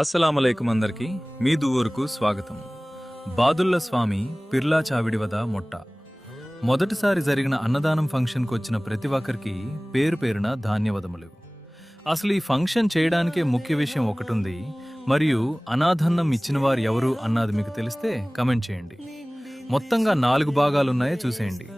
అస్సలామలైకుం అందరికి మీ దువ్వూరుకు స్వాగతం. బాదుల్ల స్వామి పిర్లా చావిడి వద మొట్ట. మొదటిసారి జరిగిన అన్నదానం ఫంక్షన్కు వచ్చిన ప్రతి ఒక్కరికి పేరు పేరున ధాన్యవదములు. అసలు ఈ ఫంక్షన్ చేయడానికే ముఖ్య విషయం ఒకటుంది. మరియు అనాథన్నం ఇచ్చినవారు ఎవరు అన్నది మీకు తెలిస్తే కమెంట్ చేయండి. మొత్తంగా 4 భాగాలున్నాయో చూసేయండి.